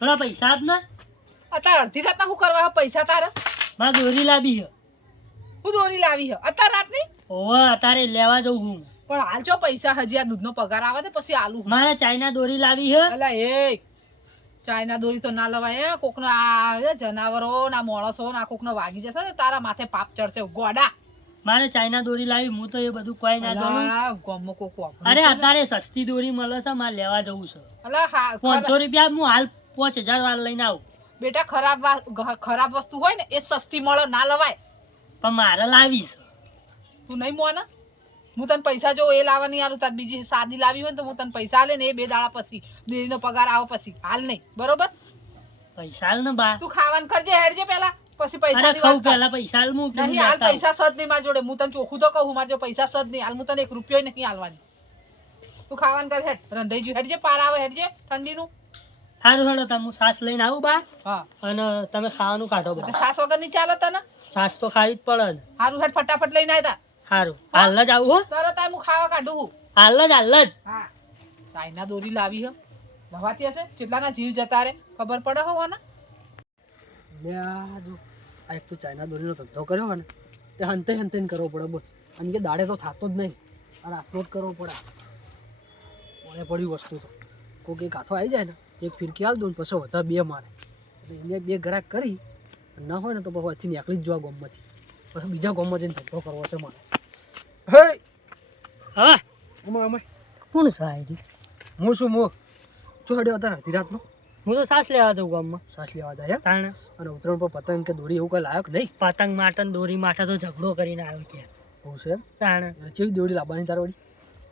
થોડા પૈસા આપ ને. અત્યારે અડધી રાતના શું કરવા પૈસા તારા? મારે દોરી લાવી છે હું દોરી લાવી હે? અત્યારે રાતની? ઓવે અત્યારે લેવા જઉં હું. પણ હાલ જો પૈસા હજી આ દૂધનો પગાર આવે તો પછી આલુ મારે ચાઇના દોરી લાવી હે. અલા એ ચાઇના દોરી તો ના લવાય હે. કોકનો આ જનાવરો ના માણસો ના કોકનો વાગી જશે ને તારા માથે પાપ ચડશે. ગોડા. મારે ચાઇના દોરી લાવી હું તો એ બધું કોઈ ના જાણું. ગોમમાં કોક અરે અત્યારે સસ્તી દોરી મળે છે મારે લેવા જવું છે. અલા હા, પાંચસો રૂપિયા હું હાલ પાંચ હજાર વાર લઈને આવું. બેટા ખરાબ ખરાબ વસ્તુ હોય ને એ સસ્તી મળે ના લવાય. પણ મારે લાવી તું નહીં મોને? હું તને પૈસા જો એ લાવવા નહીં આલું તાર બીજી શાદી લાવી હોય ને તો હું તને પૈસા આલે ને એ બે દાડા પછી. ડેરીનો પગાર આવો પછી. હાલ નહીં બરોબર? પૈસા હાલ ને બા. તું ખાવાનું કરજે હેડજે પેલા પછી પૈસા પૈસા વાત પેલા પૈસા હાલ પેલું નહીં હાલ પૈસા સદ નહીં માર જોડે. હું તને ચોખ્ખું તો કહું માર જો પૈસા સદ નહીં. હાલ હું તને એક રૂપિયો નહીં હાલવાની તું ખાવાનું કર હેડ. રંધાઈ જ્યું હેડજે પાર આવે હેડજે ઠંડીનું. સારું હેડો તમે હું સાસ લઈને આવું બા. હા. અને તમે ખાવાનું કાઢો બા. સાસ વગર નહીં ચાલે તને? સાસ તો ખાવી જ પડે ને. હારું હેડ ફટાફટ લઈને આવ્યા સારું હાલ જ આવું હો. તરત આ હું ખાવા કાઢું. હું હાલ જ હાલ જ. હા. ચાઇના દોરી લાવી હો. લવાતી હશે? કેટલાના જીવ જતા રે? ખબર પડે હોવાના લે આ જો આ એક તો ચાઇના દોરીનો ધંધો કર્યો ને તે હંતે હંતે કરવો પડે બોલ. અને કે દાડે તો થતો જ નહીં. અને આટલો જ કરવો પડે. મને પડ્યું વસ્તુ તો. કોઈ એક હાથો આવી જાય ને એક ફિરકી આલ દઉં પછી વધારે બે મારે. એટલે એને બે ગ્રાહક કરી ના હોય ને તો પછી અહીંથી નીકળી જ જોવા ગોમમાંથી. પછી બીજા ગોમમાં જઈને ધંધો કરવો છે મારે. હે! હા અમાય અમાય કોણ સાહેબ? હું શું મો. શું હડ્યો અત્યારે અડધી રાતનો? હું તો સાસ લેવા જઉં ગામમાં. સાસ લેવા જાય એમ? તાણે. અને ઉત્તરાયણ પર પતંગ કે દોરી એવું કઈ લાયક નહીં? પતંગ માટે દોરી માટે તો ઝઘડો કરીને આવ્યો ત્યાં બહુ છે એમ? તાણે. કેવી દોરી લાવવાની તારવાડી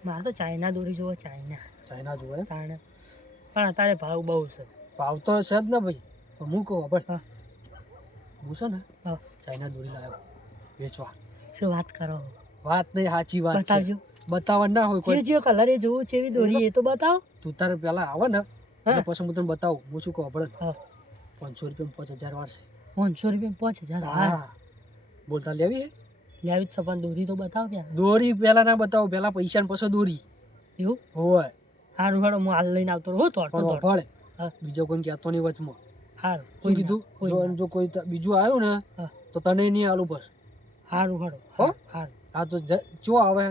મારે તો ચાઇના દોરી જોવો ચાઇના. ચાઇના જોવે તાણે. પણ અત્યારે ભાવ બહુ છે. ભાવ તો છે જ ને ભાઈ. પણ હું કહું પણ હા. છે ને હા. ચાઇના દોરી લાવ્યો વેચવા. શું વાત કરો? વાત નહીં સાચી વાત બતાવજો. બતાવવા ના હોય કોઈ. જે કલર એ જોવું છે એવી દોરી એ તો બતાવ. તું તારે પેલા આવે ને પછી હું તને બતાવું. હું શું કહું હા. પાંચસો રૂપિયા પાંચ હજાર વાળશે પાંચસો રૂપિયા પાંચ હજાર હા. બોલતા લેવી? લેવી જ સફાન દોરી તો બતાવો દોરી પેલા ના બતાવો. પેલા પૈસા ને પછી દોરી. એવું? હોય. સારું હેડો હું હાલ લઈને આવતો રહું તો પણ ભળે બીજો કોઈ કહેતો નહીં વચમાં. હારું કોઈ કીધું? જો કોઈ બીજું આવ્યું ને તો તને નહીં આલું બસ સારું હેડો હો? હારું હા તો જો આવે.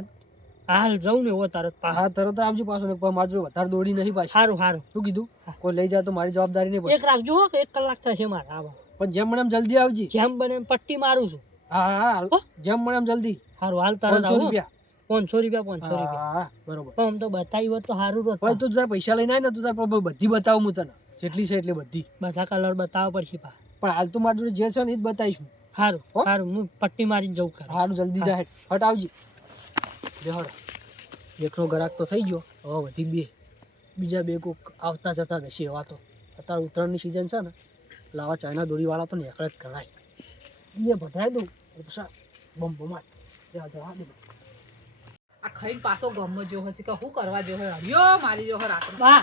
હાલ જવું ને એવો તરત હા તરત આવજો પાછું પણ મારજો વધારે દોડી નહીં પાછી. સારું સારું શું કીધું? કોઈ લઈ જાય તો મારી જવાબદારી નહીં એક રાખજો હો કે એક કલાક થશે મારે આવા. પણ જેમ મને એમ જલ્દી આવજી. જેમ બને એમ પટ્ટી મારું છું. હા હા જેમ મને એમ જલ્દી. સારું હાલ તરત રૂપિયા. પાંચસો રૂપિયા પાંચસો રૂપિયા. બરોબર. પણ આમ તો બતાવી હોત તો સારું રોત રોત તું તારા પૈસા લઈને આવે ને તું તાર બધી બતાવું હું તને. જેટલી છે એટલી બધી. બધા કલર બતાવવા પડશે પા. પણ હાલ તો મારું જે છે ને એ જ બતાવીશું. સારું? સારું હું પટ્ટી મારીને જવું ખરા હારું જલ્દી જાય હટ આવજી. જે હળ. એકનો ગ્રાહક તો થઈ ગયો. હવે વધી બે. બીજા બે કોક આવતા જતા જશે એવા તો. અત્યારે ઉત્તરાયણની સિઝન છે ને લાવા ચાઇના દોરીવાળા તો નીકળે જ ગણાય. એ બધાય દઉં. પછી બમ બમાટ જવા દે. આ ખાઈને પાછો ગમમાં જો હશે કે હું કરવા જો હરિયો મારી જો હે રાત્રે. બા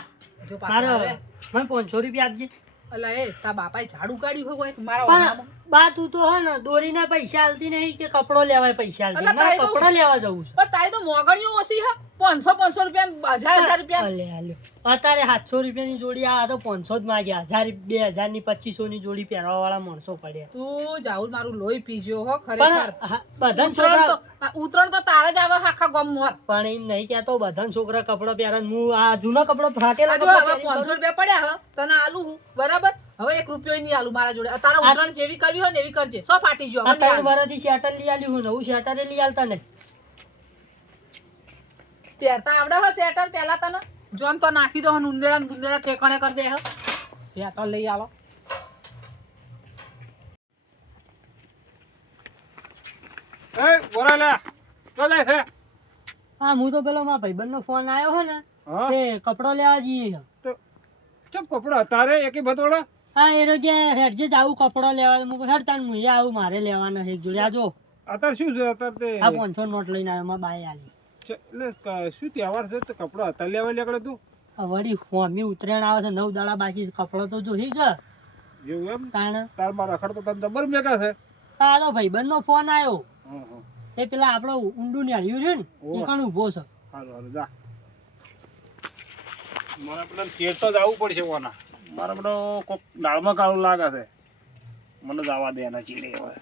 જો પાછો આવે. મને પાંચસો રૂપિયા આપજે. અલા એ તા બાપાએ ઝાડુ કાઢ્યું હોય મારા ઓનામાં બા તું તો હે ને દોરીના પૈસા આલતી નહીં કે કપડો લેવાય પૈસા આલતી ના કપડો લેવા જવું છે. પણ તાય તો મોગણીઓ ઓછી હે. પાંચસો પાંચસો રૂપિયા હજાર હજાર રૂપિયા. અલે અલે. અત્યારે સાતસો રૂપિયાની જોડી આ તો પાંચસો જ માગ્યા. હજાર બે હજારની પચીસો ની જોડી પહેરવા વાળા માણસો પડ્યા. તું જાઉલ મારું લોહી પીજો હો ખરેખર. બધા છોકરા ઉતરણ તો તારે જ આવે આખા ગમ મોર પણ એમ નહીં કેતો બધા છોકરા કપડો પહેરે હું આ જૂનો કપડો ફાટેલા જો હવે પાંચસો રૂપિયા પડ્યા હે. તને આલુ હું બરાબર? હવે એક રૂપિયો નહીં આલુ મારા જોડે. તારા ઉતરણ જેવી કરવી હોય ને એવી કરજે. સો ફાટી આ હવે ત્રણ વર્ષથી શેટર લઈ આલ્યું હું નવું શેટર લઈ આલતા નહીં. પહેરતા આવડે હે સેટર. પહેલા તને જોન તો નાખી દો ઉંદેડા ને ગુંદેડા ઠેકાણે કરી દે હે. સેટર લઈ આલો. એ બોરા લે તો જાય છે? હા હું તો પેલો મારા ભાઈબંધનો ફોન આવ્યો હે ને હા? તે કપડો લેવા જઈએ ચપ કપડા તારે એકી બતોડા હા એ તો કે હેડજે આવું કપડો લેવા હું હેડ તાન આવું મારે લેવાના છે એક જોડે. આ જો. અત્યારે શું છે અત્યારે તે? આ પાંચસો નોટ લઈને આવ્યો મારા બાય આલી. એટલે શું તહેવાર છે? તો કપડા અત્યારે લેવા નીકળે તું? આ વળી હોમી ઉતરાયણ આવે છે નવ દાડા બાકી કપડો તો જોઈ ગયો એવું એમ? તાણ. તાર મારા રખડ તો તને જબર મેકા છે. આ તો ભાઈબંધનો ફોન આવ્યો હા હા એ પેલા આપણો ઊંડું નેળ્યું છે ને. કણ ઊભો છે. હારું હાલો જા. મારે પેલા ચેર તો જવું પડશે ઓના. મારે બધો કોક દાળમાં કાળું લાગે છે. મને જવા દે એના ચીડે હવે.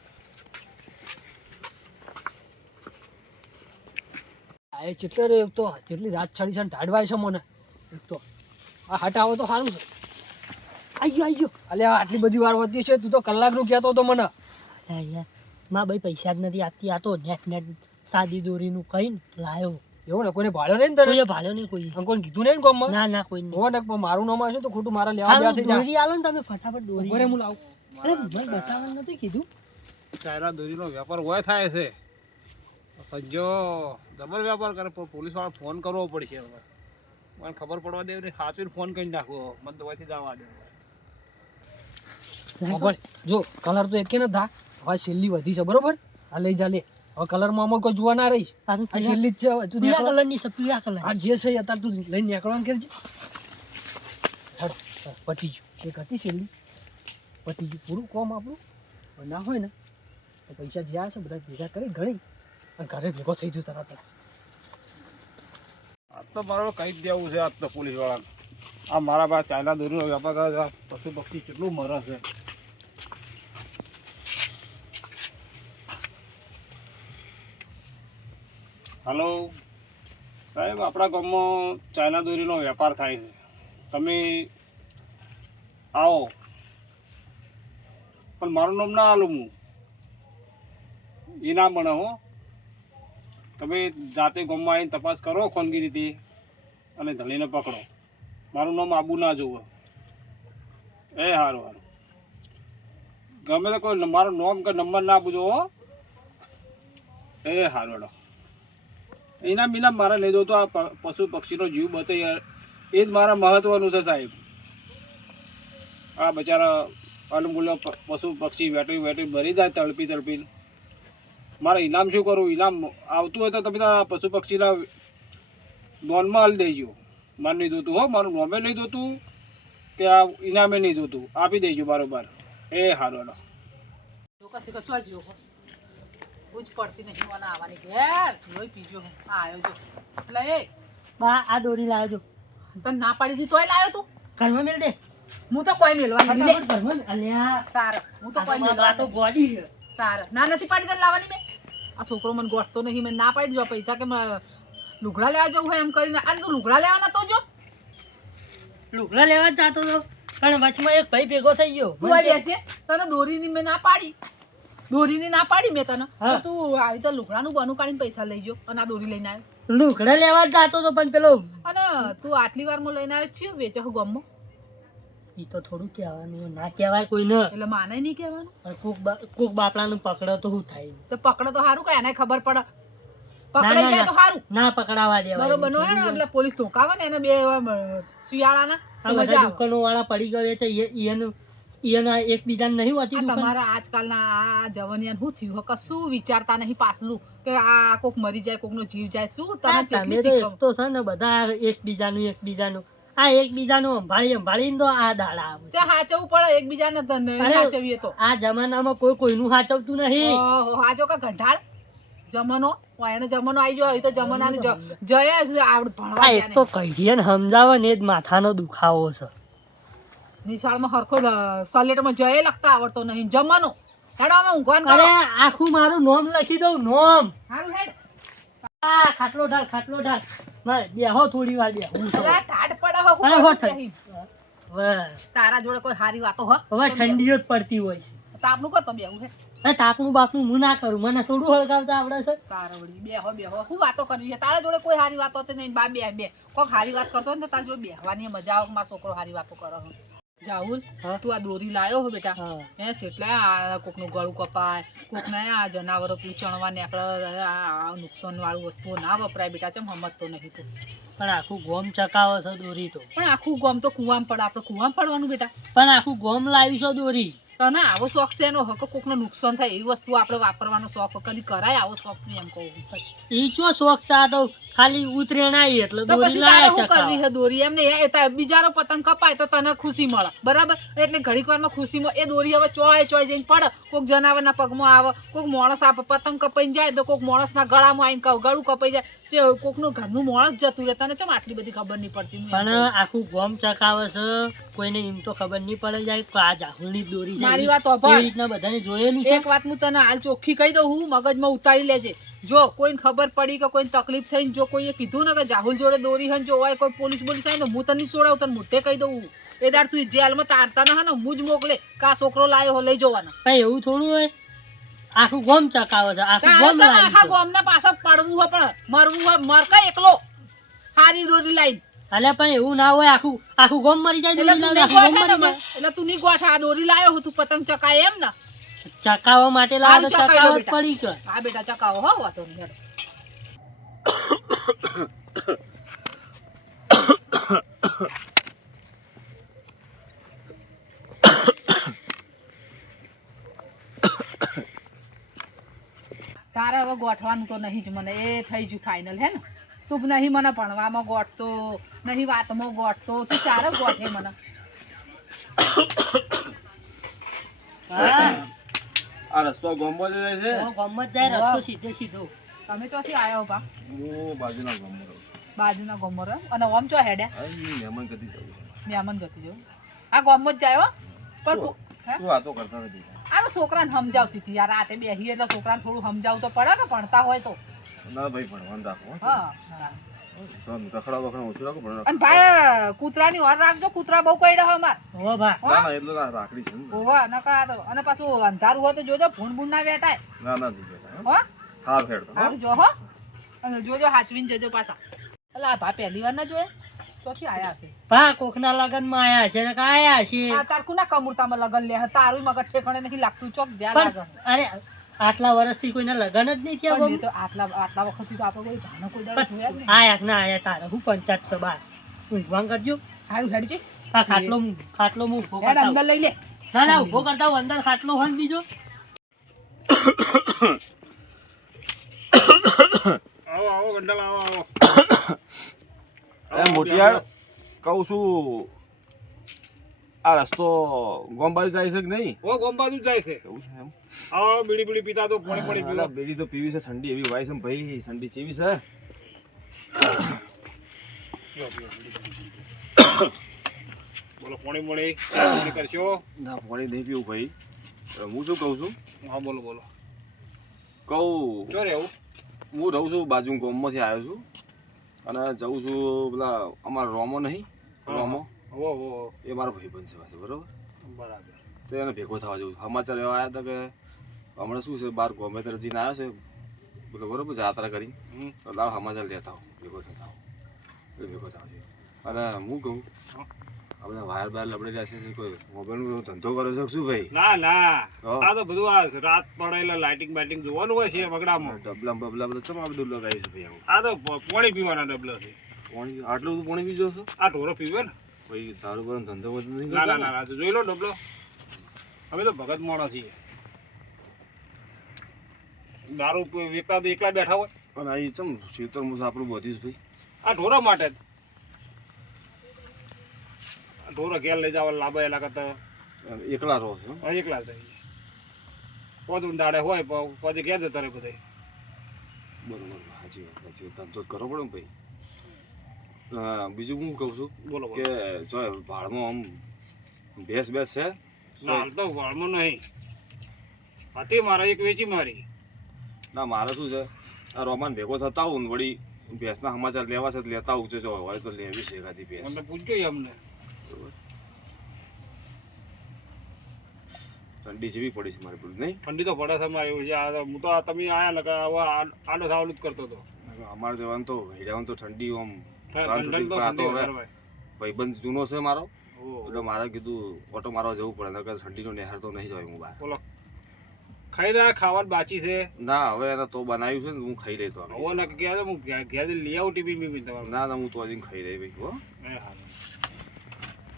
એ ચેટલો રહ્યો એક તો જેટલી રાત છડી છે ને છે મને. એક તો આ હટાવો તો સારું છે. આઈ ગયો આઈ ગયો અલે આટલી બધી વાર વધતી છે તું તો કલાકનું કહેતો હતો મને. મા યારમાં ભાઈ પૈસા જ નથી આપતી આ તો નેટ નેટ સાદી દોરીનું કહીને લાયો. એવું ને કોઈને ભાડ્યો નહીં ને તને? કોઈએ ભાડ્યો નહીં કોઈ અને કીધું નહીં ને ના ના કોઈ નહીં. પણ મારું નામ આવશે તો ખોટું મારા લેવા દેવા થઈ જાય દોરી આલો ને તમે ફટાફટ દોરી. ઊભો હું લાવું. અરે મને બતાવવાનું નથી કીધું. ચાયરા દોરીનો વેપાર હોય થાય છે. સંજો જબર વેપાર કરે પણ પોલીસવાળા ફોન કરવો પડશે હવે. મને ખબર પડવા દે સાચવીને ફોન કરી નાખવો મને તો અહીંથી જવા દે. ખબર. જો કલર તો એકે નથી થા હવે છેલ્લી વધી છે બરોબર? આ લઈ જા લે. હવે કલરમાં આમાં કોઈ જોવા ના રહીશ આ છેલ્લી જ છે હવે તું પીળા. કલરની છે પીળા કલર આ જે છે એ અત્યારે તું લઈને નીકળવાનું કરજે હેડો પટી પતી ગયું. એક હતી છેલ્લી. પતી ગયું. પૂરું કોમ આપણું. ના હોય ને તો પૈસા જે છે બધા ભેગા કરી ગણી ઘરે ભેગો થઈ જતો તરત. આજ તો મારો કહી દેવું છે, આજ તો પોલીસવાળા આ મારા પાસે ચાઇના દોરીનો વેપાર કરે છે પશુ પક્ષી કેટલું મરે છે. હલો, સાહેબ, આપણા ગામમાં ચાઇના દોરીનો વેપાર થાય છે. તમે આવો. પણ મારું નામ ના આલું હું. એ ના બને હો. તમે જાતે ગામમાં આવીને તપાસ કરો ખોનગીરીથી અને ધણીને પકડો. મારું નામ આબુ ના જોવો એ સારું સારું ગમે તો કોઈ મારો નામ કે નંબર ના પૂછો એ સારું હેડો એના મિલા મારે લઈ દો તો આ પશુ પક્ષીનો જીવ બચે એ જ મારા મહત્વનું છે સાહેબ. આ બચારા અનમૂલ્ય પશુ પક્ષી વેટી વેટી મરી જાય તડપી તડપીને મારે ઇનામ શું કરું? ઇનામ આવતું હોય તો તમે તારા પશુ પક્ષીના નોનમાં હાલ દેજો. મારે નહીં જોતું હો મારું નોમે નહીં જોતું કે આ ઇનામે નહીં જોતું. આપી દેજો બરોબર. એ સારું હાલો. જો કશી કશું આ જ્યો હો. બહુ જ પડતી નહીં મને આવવાની ઘેર. જોઈ પીજો હું. આવ્યો જો. એટલે એ બા આ દોરી લાવજો તને ના પાડી દીધી તોય લાવ્યો તું? ઘરમાં મેળ દે. હું તો કોઈ મેળવા નહીં ઘરમાં અલ્યા. તારે હું તો કોઈ તો તો ગોડી છે. તારે. ના નથી પાડી તને લાવવાની મેં? આ છોકરો મને ગોઠતો નહીં મેં ના પાડી દીધો પૈસા કે લુગડા લેવા જવું હોય એમ કરીને. આ તું લુગડા લેવાના તો જો લુગડા લેવા જતો તો પણ વચમાં એક ભાઈ ભેગો થઈ ગયો. તું આવી છે? તને દોરીની મેં ના પાડી. દોરીની ના પાડી મેં તને. તું આવી રીતે લુગડાનું બનું કાઢીને પૈસા લઈ જો અને આ દોરી લઈને આવ્યો લુગડા લેવા જતો તો પણ પેલો અને તું આટલી વારમાં લઈને આવ્યો છે વેચે ગમો ઈ તો થોડું કહેવાનું ના કહેવાય કોઈને. એટલે માને નહીં કહેવાનું? કોક કોક બાપડાનું પકડો તો શું થાય? તો પકડો તો સારું કે એને ખબર પડે. પકડાઈ જાય તો સારું ના પકડાવા દેવા બરોબર નો હે ને એટલે પોલીસ ધોકાવે ને એને બે શિયાળાના મજા દુકાનો વાળા પડી ગયે છે ઈ- ઈયનું એકબીજાને નહીં હોતી તમારા આજકાલના આ જવનિયાને શું થયું? કશું વિચારતા નહીં પાછલું કે આ કોક મરી જાય કોકનો જીવ જાય. શું તમે તો છે ને બધા એકબીજાનું એકબીજાનું. આ એકબીજાનું સંભાળી સંભાળીને તો આ દાડા આવે છે. હાચવવું પડે એકબીજાને નહીં હાચવીએ તો. આ જમાનામાં કોઈ કોઈનું સાચવતું નહીં. હાચો કે ગઢાળ જમનો? એને જમનો આવી ગયો તો જમનાને જ- જ આવડ ભણવા એક તો કહીએ ને. સમજાવે ને એ જ માથાનો દુખાવો છે. નિશાળમાં હરખો સલેટમાં જયે લખતા આવડતો નહીં. જમનો. હેડો અમે ઊંઘવાનું અરે આખું મારું નોમ લખી દઉં નોમ. હારું હેડ. આ ખાટલો ઢાળ ખાટલો ઢાળ. બેહો થોડી વાર બેહવું છે. તારા જોડે કોઈ સારી વાતો હ હવે ઠંડીઓ જ પડતી હોય છે. તાપનું કર તો હે. આ તાપનું બાપનું હું ના કરું મને થોડું હળગાવતા આવડે છે. તારા વળી બેહો બેહો. હું વાતો કરવી છે. તારા જોડે કોઈ સારી વાતો હતી નહીં? બા બે બે. કોક સારી વાત કરતો હોય ને તારા જોડે બેહવાની મજા આવે. કે મારો છોકરો હારી વાતો કરે છે જાહુલ તું આ દોરી લાયો હો બેટા. હા. કેટલા આ કોકનું ગળું કપાય કોકને આ જનાવરો પેલું ચણવા નીકળે આ નુકસાન વાળું વસ્તુઓ ના વપરાય બેટા ચમ સમજતો નહીં તું. પણ આખું ગોમ ચકાવો છો દોરી તો. પણ આખું ગોમ તો કુવામાં પડે આપણે કુવામાં પડવાનું બેટા. પણ આખું ગોમ લાવી છે દોરી. તને આવો શોખ છે એનો. હકો કોકનો નુકસાન થાય એવી વસ્તુ આપણે વાપરવાનો શોખ કદી કરાય આવો શોખ નહીં એમ કહું ઈ શું શોખ છે? આ તો ખાલી ઉતરે આવી એટલે દોરી લાયા શું કરવી છે દોરી? એમ ને એ તા- બીજાનો પતંગ કપાય તો તને ખુશી મળે. બરાબર? એટલે ઘડીક વારમાં ખુશી મળે એ દોરી હવે ચોય ચોય જઈને પડે. કોક જનાવરના પગમાં આવે કોક માણસ આપે પતંગ કપાઈને જાય તો કોક માણસના ગળામાં આવીને કહું ગળું કપાઈ જાય. તે કોકનું ઘરનું માણસ જતું રહે તને ચમ આટલી બધી ખબર નહીં પડતી પણ આખું ગોમ ચકાવે છે કોઈને એમ તો ખબર નહીં પડે જાય કે આ જાહુલની દોરી છે. મારી વાત. રીતના બધાને જોયેલું છે? એક વાત હું તને હાલ ચોખ્ખી કહી દઉં હું મગજમાં ઉતારી લેજે. જો કોઈને ખબર પડી કે કોઈને તકલીફ થઈ જો કોઈએ કીધું ને કે જાહુલ જોડે દોરી હન જો હોય કોઈ પોલીસ બોલીસ આવે તો હું તને છોડાવું તને મોઢે કહી દઉં. એ દાડ તું જેલમાં તારતા ના હે ને હું જ મોકલે કા છોકરો લાયો લઈ જવાના. એવું થોડું હોય? આખું ગોમ ચકાવે છે આખું ગોમ લાવ્યું આખા ગામના પાછા પડવું હોય પણ મરવું હોય મર કઈ એકલો. હારી દોરી લાઈન. અલ્યા પણ એવું ના હોય આખું આખું ગોમ મરી જાય એટલે દોરી તું લાવે, આખું ગોમ ને એટલે તું નહીં ગોઠે આ દોરી લાયો હું તું પતંગ ચકાય એમ ને. ચકાવવા માટે લાવો તો ચકાવો. પડી કે. હા બેટા ચકાવો હો વાતો હેડો. તારે હવે ગોઠવાનું તો નહીં જ મને. એ થઈ ગયું ફાઇનલ હે ને? તું નહીં મને ભણવામાં ગોઠતો નહીં વાતમાં ગોઠતો તું ચારે ગોઠે મને. હા આ રસ્તો ગોમો જ છે? તો જાય રસ્તો સીધે સીધો. તમે ચોથી આવ્યો બા. હું બાજુના બાજુના ગોમો રહ્યો અને ઓમ ચો હેડ્યા મહેમાન કદી જવું. મેમન ગતિ જવું. આ ગોમ જ જાય હો. પણ કો- વાતો કરતા નથી. આ તો છોકરાને સમજાવતી હતી. યાર રાતે બેસી એટલે છોકરાને થોડું સમજાવું તો પડે કે ભણતા હોય તો. ના ભાઈ ભણવાનું રાખો હા. અને ભાઈ કૂતરાની ઓર રાખજો કૂતરા બહુ કઈ રહ્યો અમાર. હો ભા. હો? ના ના એટલું ના રાખડી છે ને. નકા તો અને પાછું અંધારું હોય તો જોજો ભૂંડ ભૂંડ ના વેટાય. ના ના હો. હેડ તો, જો હો. અને જોજો હાચવીને જજો પાછા. એટલે આ ભા પહેલી વાર ના જોયે ચોથી આયા છે. ભા કોકના લગનમાં આયા છે ને આયા છે? આ તાર કુના કમુરતામાં લગન લે તારું મગજ ઠેકાણે નહીં લાગતું ચોક ધ્યાન લાગે અરે આટલા વર્ષથી કોઈને લગન જ નહીં થયા તો આટલા આટલા વખતથી તો આપણે કોઈ ભાનો કોઈ દાડો જોયા નહીં. આયા ના આયા તારે? હું પંચાયત સભા બાર ઊંઘવાન કરજો હેડ છે ખાટલો ખાટલો હું ઊભો કરતા અંદર લઈ લે. ના ના ઊભો કરતા. અંદર ખાટલો હોય બીજો. આવો આવો ગંડલ આવો આવો. એ મોટિયાર કહું છું આ રસ્તો ગોમ બાજુ જાય છે કે નહીં? ઓ ગોમ બાજુ જાય છે. એવું છે એમ? આવો બીડી બીડી પીતા તો પાણી પાણી પીવો. બીડી તો પીવી છે ઠંડી એવી વાય છે ને ભાઈ ઠંડી ચીવી છે? બોલો પાણી મોણી પાણી કરશો? ના પાણી નહીં પીવું ભાઈ. હું શું કહું છું? હા બોલો બોલો. કહું ચો રહેવું. હું રહું છું બાજુ ગોમમાંથી આવ્યો છું. અને જઉં છું પેલા અમારો રોમો નહીં રોમો. એ મારો ભાઈબંધ છે પાસે બરાબર? બરાબર. તો એને ભેગો થવા જવું. સમાચાર એવા આવ્યા હતા કે હમણાં શું છે બાર ગમે ત્યારે જઈને આવ્યો છે બોલો બરોબર જાત્રા કરી હમ. તો લાવ સમાચાર લેતા હો ભેગો થતા હો ભેગો થવા જોઈએ. અને હું કહું. આ બધા વાયર બાયર લબડી રહ્યા છે કોઈ મોબાઈલનો ધંધો કરે છે શું ભાઈ? ના ના. આ તો બધું આ રાત પડેલા લાઇટિંગ બાઇટિંગ જોવાનું હોય છે વગડામાં. ડબલા બબલા બધા ચમ આ બધું લગાવ્યું છે ભાઈ આ તો પાણી પીવાના ડબલો છે. પાણી આટલું બધું પાણી પીજો છો? આ ઢોરો પીવે ને. ભાઈ તારું પર ધંધો બધો નહીં ના ના ના? જોઈ લો ડબલો. અમે તો ભગત માણસ છીએ. દારૂ વેચતા તો એકલા બેઠા હોય. અને આ ચમ શીતળ મુસ આપણું બધીશ ભાઈ. આ ઢોરા માટે ઢોરો ઘેર લઈ જવા લાંબા એલા કરતા એકલા રહો છો? હા એકલા એકલા થઈ પોતું દાડે હોય પછી ઘેર જતા રહે બધા બરોબર સાચી વાત સાચી વાત. ધંધો જ કરવો પડે ને ભાઈ. હા, બીજું હું કહું છું બોલો કે જો ભાડમાં આમ ભેંસ ભેસ છે ના હાલ તો ભાડમાં નહીં. હતી મારે એક વેચી મારી. ના મારે શું છે? આ રોમાન ભેગો થતા આવું ને વળી ભેંસના સમાચાર લેવા છે લેતા આવું છે જો હોય તો લેવી છે એકાદી ભેંસ. પૂછજો અમને. ઠંડી જેવી પડી છે મારી પેલું નહીં? ઠંડી તો પડે છે મારે એવું છે. આ હું તો આ તમે આયા લગા હવે આડો સાવલું જ કરતો હતો. અમારે જવાનું તો હેડાવાનું તો ઠંડી આમ. ભાઈબંધ જૂનો છે મારો. એટલે મારે કીધું ઓટો મારવા જવું પડે નકર ઠંડીનો નેહાર તો નહીં જવાય હું બહાર. બોલો. ખાઈ રહ્યા ખાવાનું બાચી છે? ના હવે એને તો બનાવ્યું છે ને હું ખાઈ રહી તો હવે ના કે હું ઘેર લઈ આવું ટીપી બીપી તમારું. ના ના હું તો હજી ખાઈ રહી ભાઈ હો.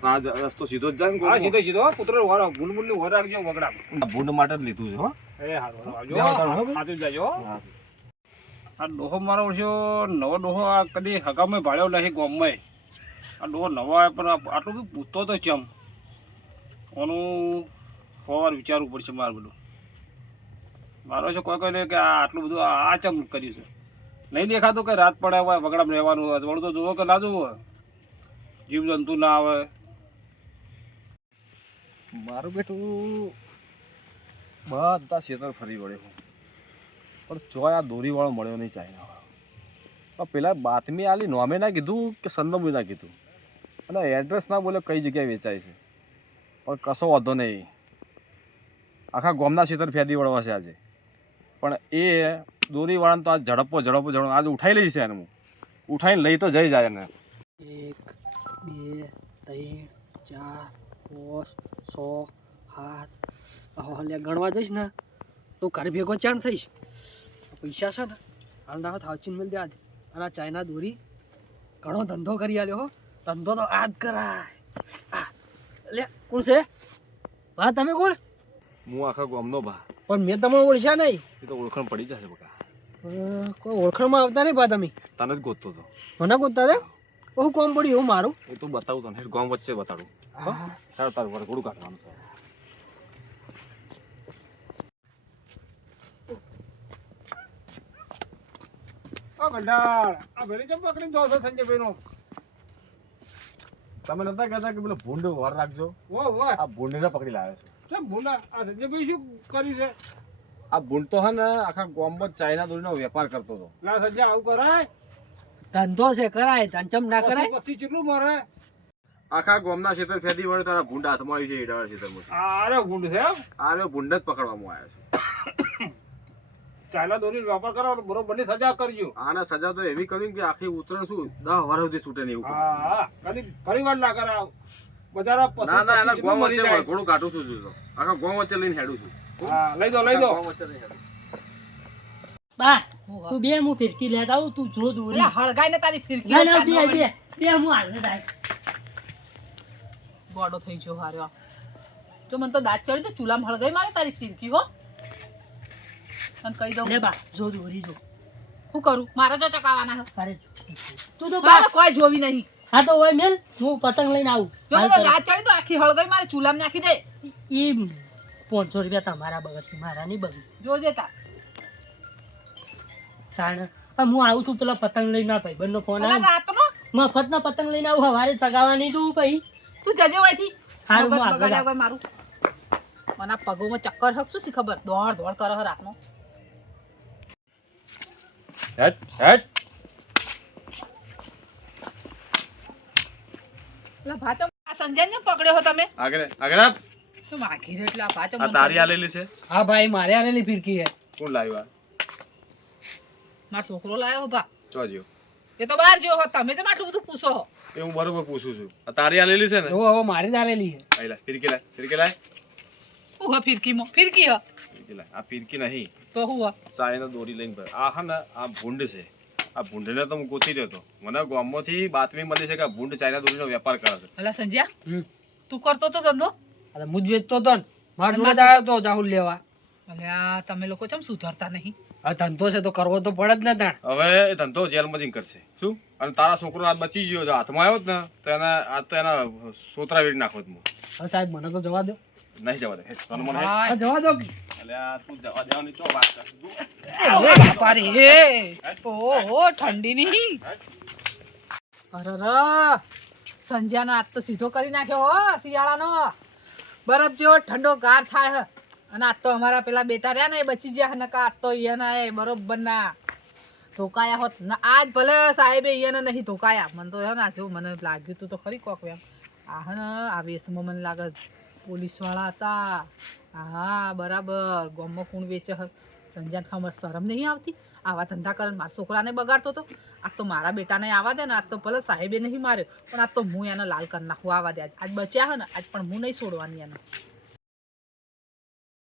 આ રસ્તો સીધો જ જાય ને હા? સીધો સીધો પુત્ર ગુલમુલની વરા આવજો વગડા ભૂંડ માટે જ લીધું છે હો. એ હારું આવજો. હો. સાચું જાજો આ ડોહો મારો છો નવો ડોહો આ કદી હગામે ભાડ્યો નહીં ગોમમાં. આ ડોહો નવો આવે પણ આટલું બધું પૂછતો તો ચમ. ઓનું વાર વિચારવું પડશે મારે બધું. મારો છે કોઈ કોઈ કે આ આટલું બધું આ ચમ કર્યું છે. નહીં દેખાતું કે રાત પડે હોય વગડામાં રહેવાનું હોય વળતો જુઓ કે ના જુઓ. જીવ જંતુ ના આવે. મારું બેટું બધા ખેતર ફરી વળ્યો પણ જો આ દોરીવાળો મળ્યો નહીં ચાઇનાવાળો. પેલા બાતમી આલી નોમે ના કીધું કે સંદમું ના કીધું? અને એડ્રેસ ના બોલે કઈ જગ્યાએ વેચાય છે? પણ કશો વાંધો નહીં. આખા ગોમના ખેતર ફેદી વળવા છે આજે. પણ એ દોરીવાળાને તો આ ઝડપો ઝડપો ઝડપ આજે ઉઠાઈ લઈ છે એને હું. ઉઠાઈને લઈ તો જઈ જાય એને. એક, બે, ત્રણ, ચાર, પાંચ છ સાત હલે ગણવા જઈશ ને તો ઘર ભેગો ચાણ થઈશ. પૈસા છે ને હાલ ના થાવચીન મેળ દે અને આ ચાઇના દોરી ઘણો ધંધો કરી આલ્યો હો. ધંધો તો આજ કરાય. આ, લે કોણ છે? ભા તમે કોણ? હું આખા ગામનો ભા. પણ મેં તમને ઓળખ્યા નહીં. એ તો ઓળખાણ પડી જશે બકા. કોઈ ઓળખાણમાં આવતા નહીં ભા તમે? તને જ ગોતતો હતો મને ગોતતા રે બહુ કોમ પડ્યું એવું મારું? એ તો બતાવું તને ગામ વચ્ચે બતાડું. હો? તાર તાર વરઘોડું કાઢવાનું. છે ઓ ગંડાળ આ ભરી જમ પકડી દો છો સંજયભાઈનો તમે નતા કહેતા કે પેલો ભૂંડો વર રાખજો? ઓ વાહ આ ભૂંડને પકડી લાવ્યો છે. ચમ ભૂંડા આ સંજયભાઈ શું કર્યું છે? આ ભૂંડ તો હે ને આખા ગોમ્બત ચાઇના દોરીનો વેપાર કરતો હતો. લા સંજય આવું કરાય? ધંધો છે કરાય ધંચમ ના કરાય. પછી કેટલું મરે? આખા ગોમના ક્ષેત્ર ફેદી વળે તારા ભૂંડ હાથમાં આવી છે ઈડાવાળા ક્ષેત્રમાં. આરે ભૂંડ છે આરે ભૂંડ જ પકડવામાં આવ્યો છે. ચાઇના દોરી વેપાર કરો બરોબરની સજા કરજો. આને સજા તો એવી કરી કે આખી ઉતરણ શું દસ વર્ષ સુધી છૂટે નહીં એવું હા કદી ફરી વાર ના કરાવ. બજારા ના ના એના ગોમ વચ્ચે ઘોડું કાઢું છું છું આખા ગોમ વચ્ચે લઈને હેડું છું. હા લઈ દો લઈ દો. ગોમ વચ્ચે હેડું. બા. તું બે હું ફિરકી લેતા આવું તું જો દોરી. એટલે હળગાઈને તારી ફિરકી ના ના બે બે બે હું હાલ થાય ગોડો થઈ ગયો હાર્યો જો મને તો દાંત ચડી તો ચૂલામાં હળગાઈ મારે તારી ફિરકી હો. તને કહી દઉં. લે બા જો દોરી જો. હું કરું? મારે તો ચકાવાના અરે તું તો બા કોઈ જોવી નહીં. હા તો ઓય મેલ હું પતંગ લઈને આવું. જો મને દાંત ચડી તો આખી હળગાઈ મારે ચૂલામાં નાખી દે. ઈ પાંચસો રૂપિયા તમારા બગડશે મારા નહીં બગર જોજે તા તાણ. હા, હું આવું છું પેલા પતંગ લઈને આ ભાઈબંધનો ફોન આવ્યો. રાતનો મફતના પતંગ લઈને આવું સવારે ચગાવવા નહીં પછી તું જજે હોયથી હારું, હું આગળ મારું. મને પગોમાં ચક્કર હક શું શી ખબર? દોડ દોડ કરે રાતનો. હેડ હેડ. એટલે ભાચમ આ સંજયને પકડ્યો હો તમે. આગળ આગળ શું માગી રહ્યો એટલે આ ભાચમ તારી આલેલી છે. હા ભાઈ મારે આલેલી ફિરકી હે કોણ લાવ્યું આ? મારો છોકરો લાવ્યો ભા ચો જ્યો. એ તો બહાર જો હો તમે જ આટલું બધું પૂછો હો. એ હું બરોબર પૂછું છું. આ તારી આલેલી છે ને? જો હવે મારી જ આલેલી હે આઈ લા ફિરકી લાય ફિરકી લાય. હું ફિરકી મો ફિરકી હ. ફિરકી લાય. આ ફિરકી નહીં. તો હું હ. સાયનો દોરી લઈને ભર. આ હા ને આ ભૂંડ છે. આ ભૂંડને તો હું ગોતી રહ્યો હતો. મને ગામમાંથી બાતમી મળી છે કે ભૂંડ ચાઇના દોરીનો વેપાર કરે છે. અલા સંજ્યા હમ. તું કરતો તો ધંધો? અરે મુજ વેચતો તો ને. મારા જોડે આવ્યો તો જાહુલ લેવા. અલ્યા તમે લોકો ચમ સુધરતા નહીં? આ ધંધો છે તો કરવો તો પડે જ ને તાણ. હવે એ ધંધો જેલમાં જઈને કરશે. શું? અને તારા છોકરો આ બચી ગયો હાથમાં આવ્યો જ ને તો એના આ તો એના સોતરા વેડી નાખો જ હું સાહેબ મને તો જવા દો. નહીં જવા દે. મને જવા દો. અલ્યા તું જવા દેવાની ચો વાત કર તું. ઓહો ઠંડી સંજ્યાનો હાથ સીધો કરી નાખ્યો હો શિયાળાનો. બરફ જેવો ઠંડો ગાર થાય હે. અને આજ તો અમારા પેલા બેટા રહ્યા ને એ બચી ગયા નકા આજ તો એના એ બરોબર ના. ધોકાયા હોત ના, આજ ભલે સાહેબે એને નહીં ધોકાયા. મને તો હે ને જો મને લાગ્યું તું તો ખરી કોક એમ. આ હે ને, આ વેશમાં મને લાગે પોલીસવાળા હતા. હા બરાબર. ગોમમાં કોણ વેચે સંજાન ખામર શરમ નહીં આવતી? આવા ધંધા કરે મારા છોકરાને બગાડતો તો? આજ તો મારા બેટાને આવા દે ને, આજ તો ભલે સાહેબે નહીં માર્યો, પણ આજ તો હું એને લાલ કરી નાખું આવા દે આજ. બચ્યા હે ને, આજ પણ હું નહીં છોડવાની એને.